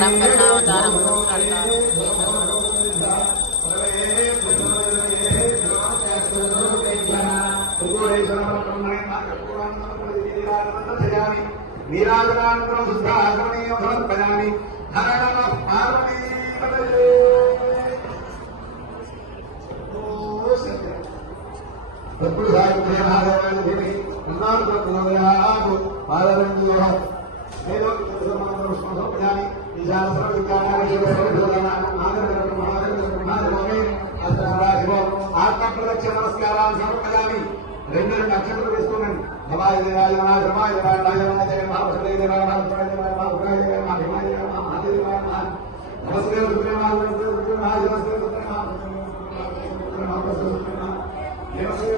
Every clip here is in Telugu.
అవతారం కరుణావతారం సహస్రావతారం నీరాజనానంతరం శుద్ధాగ్రమేయం సమర్పయామి హర నమః పార్వతీపతయే తప్పుడు సాయుధ్యాదేవాన్ని దేవి అన్నార్థప్రదయాకు పాదరంజీవ ఏదో సమర్పయామి ఈశాన ఆత్మ ప్రదక్షిణ నమస్కారాలు సమర్పయామి రెండు నక్షత్రం వేసుకోనండి భవాయ దేవాయ ధర్మాయ దేవాయ మహాభద్రే దేవాయ నమస్తే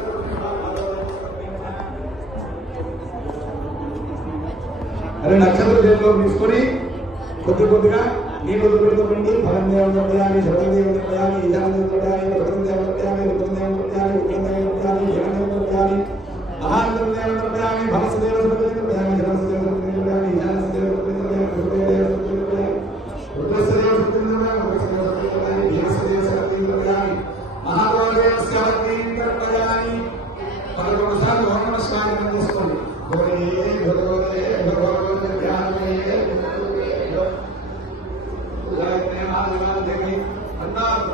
అరే నక్షత్ర చేతిలో తీసుకొని కొద్దిగా నీళ్ళు పెడుతుండండి ఫలం దేవతయామి శతం దేవతయామి ఈశాన దేవతయామి భద్రం దేవతయామి రుద్రం దేవతయామి ఉగ్రం దేవతయామి జగన్ దేవతయామి మహాంతం దేవతయామి భవస దేవతయామి జనస దేవతయామి ఈశాన దేవతయామి రుద్రస్య దేవతయామి భీమస దేవతయామి మహాదేవస్య కర్పయామి 11 సార్లు ఓం నమః శివాయ చేసుకోండి భగవతే ధ్యానమే అన్నార్థ